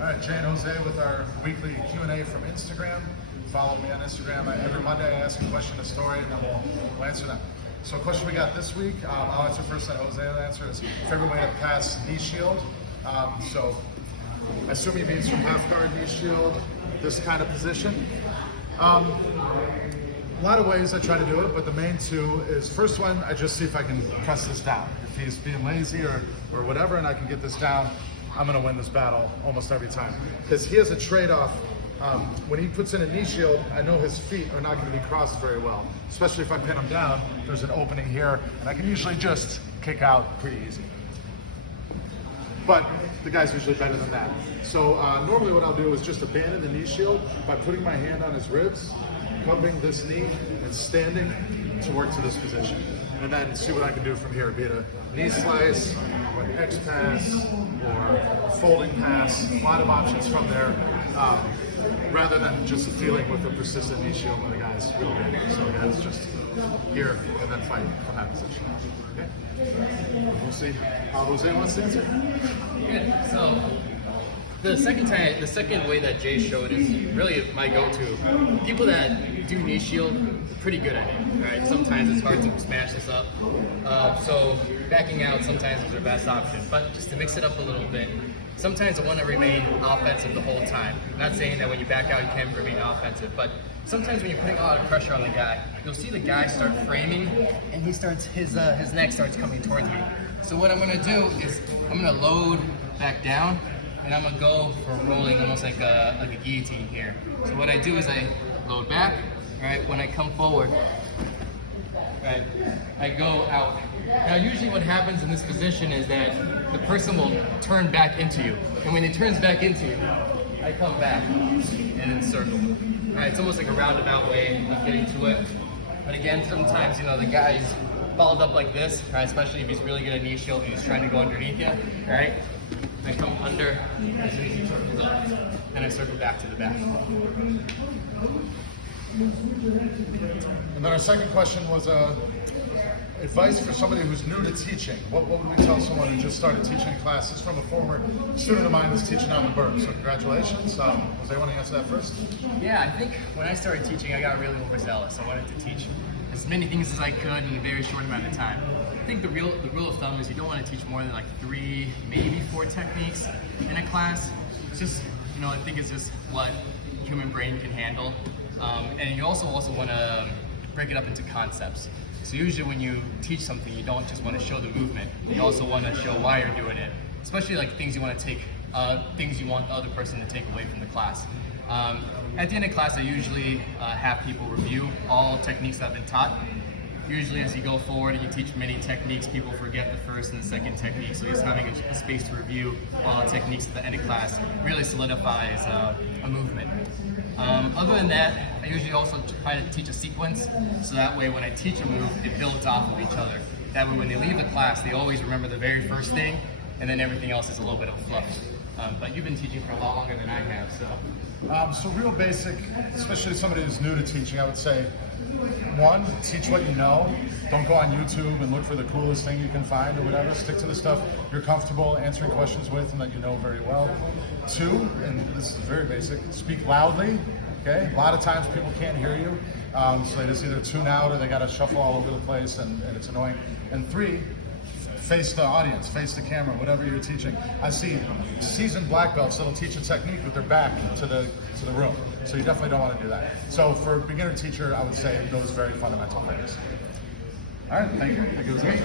All right, Jay and Jose with our weekly Q&A from Instagram. Follow me on Instagram. Every Monday I ask a question, a story, and then we'll answer them. So a question we got this week, I'll answer first, then Jose will answer, is favorite way to pass knee shield. So I assume he means from half guard knee shield, this kind of position. A lot of ways I try to do it, but the main two is, first one, I just see if I can press this down. If he's being lazy or whatever and I can get this down, I'm gonna win this battle almost every time. Because he has a trade-off. When he puts in a knee shield, I know his feet are not gonna be crossed very well. Especially if I pin him down, there's an opening here, and I can usually just kick out pretty easy. But the guy's usually better than that. So normally what I'll do is just abandon the knee shield by putting my hand on his ribs, cupping this knee, and standing to work to this position. And then see what I can do from here, be it a knee slice, or an X pass, or a folding pass. A lot of options from there, rather than just dealing with a persistent knee shield when the guy's real big. So again, it's just here and then fight from that position. Okay? We'll see how Jose wants to answer. Yeah, so the second way that Jay showed is really my go-to. People that do knee shield, pretty good at it, right? Sometimes it's hard to smash this up. So backing out sometimes is their best option. But just to mix it up a little bit, sometimes I want to remain offensive the whole time. I'm not saying that when you back out you can't remain offensive, but sometimes when you're putting a lot of pressure on the guy, you'll see the guy start framing and he starts his neck starts coming towards me. So what I'm gonna do is I'm gonna load back down and I'm gonna go for rolling almost like a guillotine here. So what I do is I load back, right? When I come forward, right, I go out. Now usually what happens in this position is that the person will turn back into you. And when it turns back into you, I come back and then circle. All right, it's almost like a roundabout way of getting to it. But again, sometimes, the guy's balled up like this, right? Especially if he's really good at knee shield and he's trying to go underneath you, right? I come under as soon as he circles up, and I circle back to the back. And then our second question was advice for somebody who's new to teaching. What would we tell someone who just started teaching classes? From a former student of mine who's teaching out in Burke. So congratulations. Jose, want to answer that first? Yeah, I think when I started teaching, I got really overzealous. I wanted to teach as many things as I could in a very short amount of time. I think the rule of thumb is you don't want to teach more than like 3, maybe 4 techniques in a class. It's just, I think it's just what human brain can handle. And you also want to break it up into concepts. So usually when you teach something, you don't just want to show the movement. You also want to show why you're doing it, especially like things you want to take, things you want the other person to take away from the class. At the end of class, I usually have people review all techniques that have been taught. Usually as you go forward and you teach many techniques, people forget the first and the second technique, so just having a space to review all the techniques at the end of class really solidifies a movement. Other than that, I usually also try to teach a sequence, so that way when I teach a move, it builds off of each other. That way when they leave the class, they always remember the very first thing, and then everything else is a little bit of fluff. But you've been teaching for a lot longer than I have, so. So real basic, especially somebody who's new to teaching, I would say, 1, teach what you know. Don't go on YouTube and look for the coolest thing you can find or whatever. Stick to the stuff you're comfortable answering questions with and that you know very well. 2, and this is very basic, speak loudly. Okay, a lot of times people can't hear you, so they just either tune out or they got to shuffle all over the place, and it's annoying. And 3, face the audience, face the camera, whatever you're teaching. I see seasoned black belts that'll teach a technique with their back to the room, so you definitely don't want to do that. So for a beginner teacher, I would say those very fundamental things. All right, thank you. That was great.